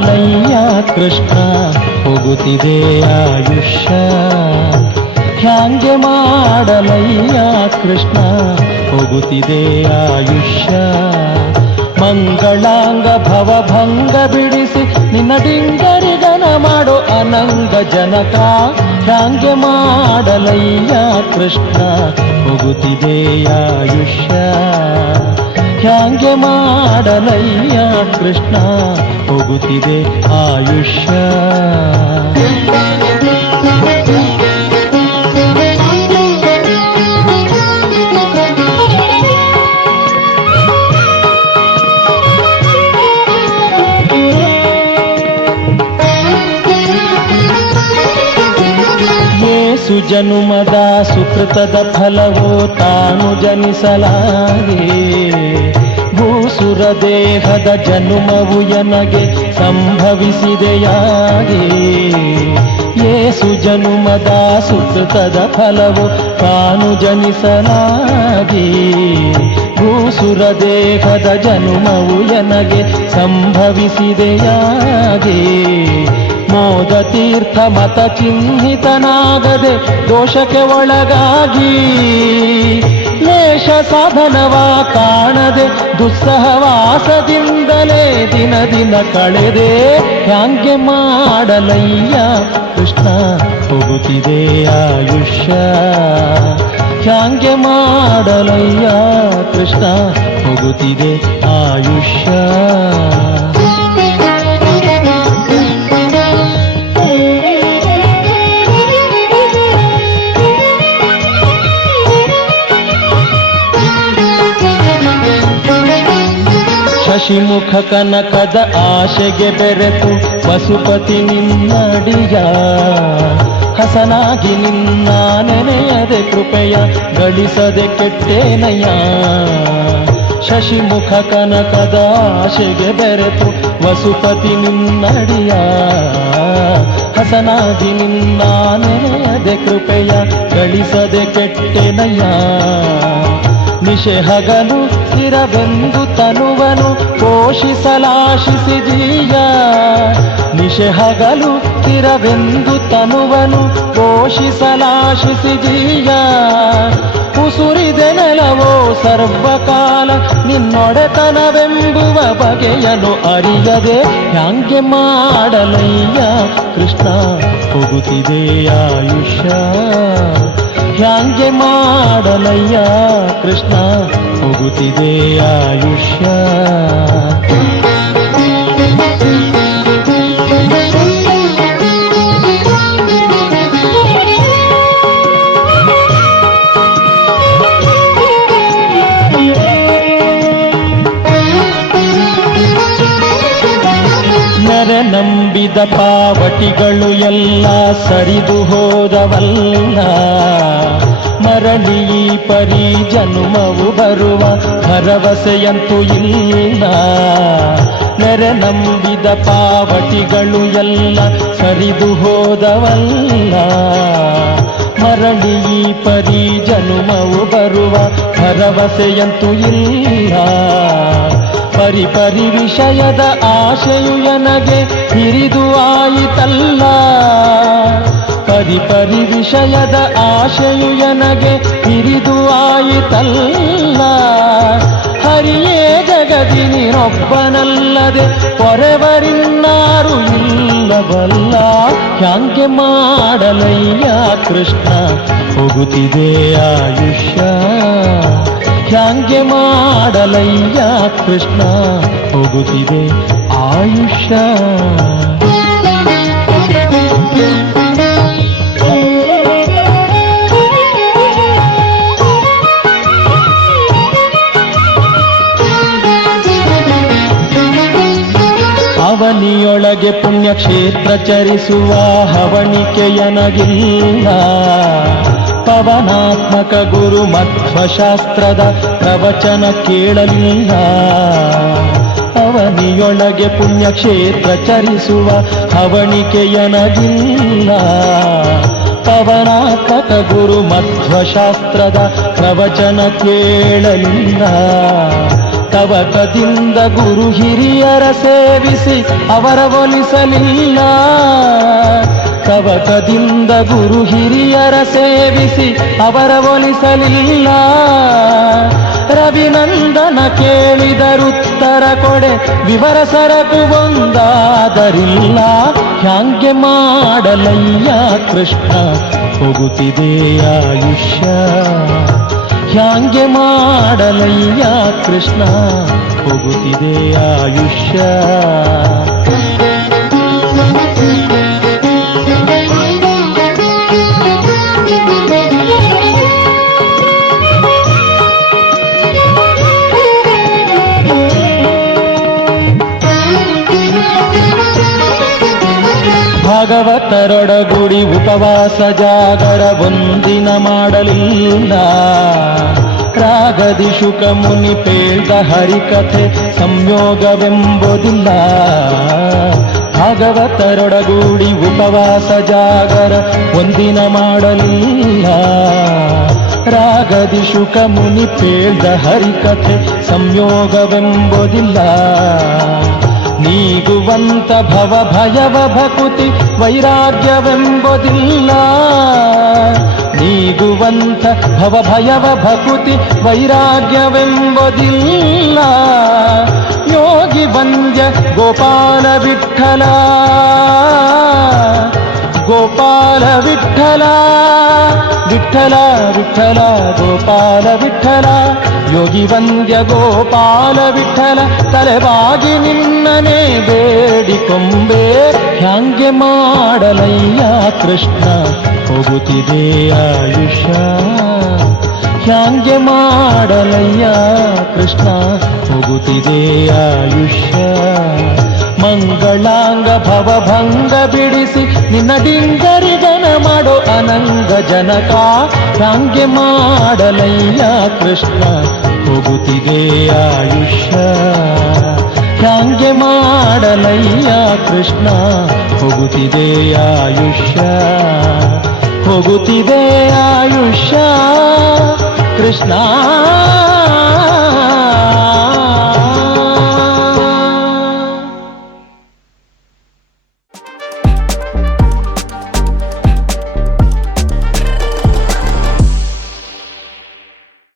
ಮಾಡಲಯ್ಯ ಕೃಷ್ಣ ಹೋಗುತ್ತಿದೆ ಆಯುಷ್ಯ. ಹ್ಯಾಂಗೆ ಮಾಡಲಯ್ಯ ಕೃಷ್ಣ ಹೋಗುತ್ತಿದೆ ಆಯುಷ್ಯ. ಮಂಗಳಾಂಗ ಭವಭಂಗ ಬಿಡಿಸಿ ನಿನ್ನ ಡಿಂಗರಿಗನ ಮಾಡೋ ಅನಂಗ ಜನಕ. ಹ್ಯಾಂಗೆ ಮಾಡಲಯ್ಯ ಕೃಷ್ಣ ಹೋಗುತ್ತಿದೆ ಆಯುಷ್ಯ. ಹ್ಯಾಂಗೆ ಮಾಡಲಯ್ಯ ಕೃಷ್ಣ ಹೋಗುತ್ತಿದೆ ಆಯುಷ್ಯ. ಜನುಮದ ಸುಕೃತದ ಫಲವೋ ತಾನು ಜನಿಸಲಾಗೆ. ಭೂಸುರ ದೇಹದ ಜನುಮವು ಎನಗೆ ಸಂಭವಿಸಿದೆಯಾಗೆ. ಏಸು ಜನುಮದ ಸುಕೃತದ ಫಲವು ತಾನು ಜನಿಸಲಾಗೆ. ಭೂಸುರ ದೇಹದ ಜನುಮವು ಎನಗೆ ಸಂಭವಿಸಿದೆಯಾಗೆ. ಮೋದ ತೀರ್ಥ ಮತ ಚಿಹ್ನಿತನಾಗದೆ ದೋಷಕ್ಕೆ ಒಳಗಾಗಿ. ಲೇಷ ಸಾಧನವ ಕಾಣದೆ ದುಸ್ಸಹವಾಸದಿಂದಲೇ ದಿನ ದಿನ ಕಳೆದೆ. ಹ್ಯಾಂಗೆ ಮಾಡಲಯ್ಯ ಕೃಷ್ಣ ಹೋಗುತ್ತಿದೆ ಆಯುಷ್ಯ. ಹ್ಯಾಂಗೆ ಮಾಡಲಯ್ಯ ಕೃಷ್ಣ ಹೋಗುತ್ತಿದೆ ಆಯುಷ್ಯ. ಶಶಿಮುಖ ಕನಕದ ಆಶೆಗೆ ಬೆರೆತು ಪಶುಪತಿ ನಿನ್ನಡಿಯ. ಹಸನಾಗಿ ನಿನ್ನ ನೆನೆಯದೆ ಕೃಪೆಯ ಗಳಿಸದೆ ಕೆಟ್ಟೇನಯ್ಯ. ಶಶಿಮುಖ ಕನಕದ ಆಶೆಗೆ ಬೆರೆತು ವಸುಪತಿ ನಿನ್ನಡಿಯ. ಹಸನಾಗಿ ನಿನ್ನ ನೆನೆಯದೆ ಕೃಪೆಯ ಗಳಿಸದೆ ಕೆಟ್ಟೆನಯ್ಯ. ನಿಶೆ ಹಗಲು ಸ್ಥಿರವೆಂದು ತನುವನು ಪೋಷಿಸಲಾಶಿಸಿದೀಯ. ನಿಶೆ ಹಗಲು ಸ್ಥಿರವೆಂದು ತನುವನು ಪೋಷಿಸಲಾಶಿಸಿದೀಯ. ಉಸುರಿದೆ ನೆಲವೋ ಸರ್ವಕಾಲ ನಿನ್ನೊಡೆತನವೆಂಬುವ ಬಗೆಯನು ಅರಿಯದೆ. ಹ್ಯಾಂಗೆ ಮಾಡಲಯ್ಯ ಕೃಷ್ಣ ಹೋಗುತ್ತಿದೆ ಆಯುಷ್ಯ. ಹ್ಯಾಂಗೆ ಮಾಡಲಯ್ಯ ಕೃಷ್ಣ ಹೋಗುತ್ತಿದೆ ಆಯುಷ್ಯ. ನೆರೆ ನಂಬಿದ ಪಾವಟಿಗಳು ಎಲ್ಲ ಸರಿದು ಹೋದವಲ್ಲ. ಮರಳಿ ಈ ಪರಿ ಜನುಮವು ಬರುವ ಭರವಸೆಯಂತೂ ಇಲ್ಲ. ನೆರೆ ನಂಬಿದ ಪಾವಟಿಗಳು ಎಲ್ಲ ಸರಿದು ಹೋದವಲ್ಲ. ಮರಳಿ ಈ ಪರಿ ಜನುಮವು ಬರುವ ಭರವಸೆಯಂತೂ ಇಲ್ಲ. ಪರಿ ಪರಿ ವಿಷಯದ ಆಶೆಯು ಎನಗೆ ಹಿರಿದು ಆಯಿತಲ್ಲ. ಪರಿ ಪರಿ ವಿಷಯದ ಆಶೆಯು ಎನಗೆ ಹಿರಿದು ಆಯಿತಲ್ಲ. ಹರಿಯೇ ಜಗದಿ ನೀನೊಬ್ಬನಲ್ಲದೆ ಪೊರೆವರಿನ್ನಾರು ಇಲ್ಲವಲ್ಲ. ಹ್ಯಾಂಗೆ ಮಾಡಲಯ್ಯ ಕೃಷ್ಣ ಹೋಗುತ್ತಿದೆ ಆಯುಷ್ಯ. ಹ್ಯಾಂಗೆ ಮಾಡಲಯ್ಯ ಕೃಷ್ಣ ಹೋಗುತ್ತಿದೆ ಆಯುಷ್ಯ. ಅವನಿಯೊಳಗೆ ಪುಣ್ಯಕ್ಷೇತ್ರ ಚರಿಸುವ ಹವಣಿಕೆಯನಗಿಲ್ಲ. ಪವನಾತ್ಮಕ ಗುರು ಮಧ್ವಶಾಸ್ತ್ರದ ಪ್ರವಚನ ಕೇಳಲಿಲ್ಲ. ಅವನಿಯೊಳಗೆ ಪುಣ್ಯಕ್ಷೇತ್ರ ಚರಿಸುವ ಹವಣಿಕೆಯನಗಿಲ್ಲ. ಪವನಾತ್ಮಕ ಗುರು ಮಧ್ವಶಾಸ್ತ್ರದ ಪ್ರವಚನ ಕೇಳಲಿಲ್ಲ. ತವಕದಿಂದ ಗುರು ಹಿರಿಯರ ಸೇವಿಸಿ ಅವರ ಒಲಿಸಲಿಲ್ಲ. ತವಕದಿಂದ ಗುರು ಹಿರಿಯರ ಸೇವಿಸಿ ಅವರ ಒಲಿಸಲಿಲ್ಲ. ರವಿನಂದನ ಕೇಳಿದರುತ್ತರ ಕೊಡೆ ವಿವರ ಸರಕು ಒಂದಾದರಿಲ್ಲ. ಹ್ಯಾಂಗೆ ಮಾಡಲಯ್ಯ ಕೃಷ್ಣ ಹೋಗುತ್ತಿದೆ ಆಯುಷ್ಯ. ಹ್ಯಾಂಗೆ ಮಾಡಲಯ್ಯ ಕೃಷ್ಣ ಹೋಗುತ್ತಿದೆ ಆಯುಷ್ಯ. ಭಾಗವತರೊಡಗೂಡಿ ಉಪವಾಸ ಜಾಗರ ಒಂದಿನ ಮಾಡಲಿಲ್ಲ. ರಾಗದಿ ಶುಕ ಮುನಿ ಪೇಳ್ದ ಹರಿಕಥೆ ಸಂಯೋಗವೆಂಬುದಿಲ್ಲ. ಭಾಗವತರೊಡಗೂಡಿ ಉಪವಾಸ ಜಾಗರ ಒಂದಿನ ಮಾಡಲಿಲ್ಲ. ರಾಗದಿ ಶುಕ ಮುನಿ ಪೇಳ್ದ ಹರಿಕಥೆ ಸಂಯೋಗವೆಂಬುದಿಲ್ಲ. ನೀಗುವಂತ ಭವ ಭಯವ ಭಕುತಿ ವೈರಾಗ್ಯವೆಂಬುದಿಲ್ಲ. ನೀಗುವಂತ ಭವ ಭಯವ ಭಕುತಿ ವೈರಾಗ್ಯವೆಂಬುದಿಲ್ಲ. ಯೋಗಿ ವಂದ್ಯ ಗೋಪಾಲ ವಿಠಲ ಗೋಪಾಲ ವಿಠಲ ವಿಠಲ ವಿಠಲ ಗೋಪಾಲ ವಿಠಲ. ಯೋಗಿ ವಂದ್ಯ ಗೋಪಾಲ ವಿಠಲ ತಲೆಬಾಗಿ ನಿನ್ನನೆ ಬೇಡಿಕೊಂಬೆ. ಹ್ಯಾಂಗೆ ಮಾಡಲಯ್ಯ ಕೃಷ್ಣ ಹೋಗುತ್ತಿದೆ ಆಯುಷ್ಯ. ಹ್ಯಾಂಗೆ ಮಾಡಲಯ್ಯ ಕೃಷ್ಣ ಹೋಗುತ್ತಿದೆ ಆಯುಷ್ಯ. ಮಂಗಳಾಂಗ ಭವಭಂಗ ಬಿಡಿಸಿ ನಿನ್ನ ಡಿಂಗರಿಗನ ಮಾಡೋ ಅನಂಗ ಜನಕ. ಹ್ಯಾಂಗೆ ಮಾಡಲಯ್ಯ ಕೃಷ್ಣ ಹೋಗುತ್ತಿದೆ ಆಯುಷ್ಯ. ಹ್ಯಾಂಗೆ ಮಾಡಲಯ್ಯ ಕೃಷ್ಣ ಹೋಗುತ್ತಿದೆ ಆಯುಷ್ಯ. ಹೋಗುತ್ತಿದೆ ಆಯುಷ್ಯ ಕೃಷ್ಣ.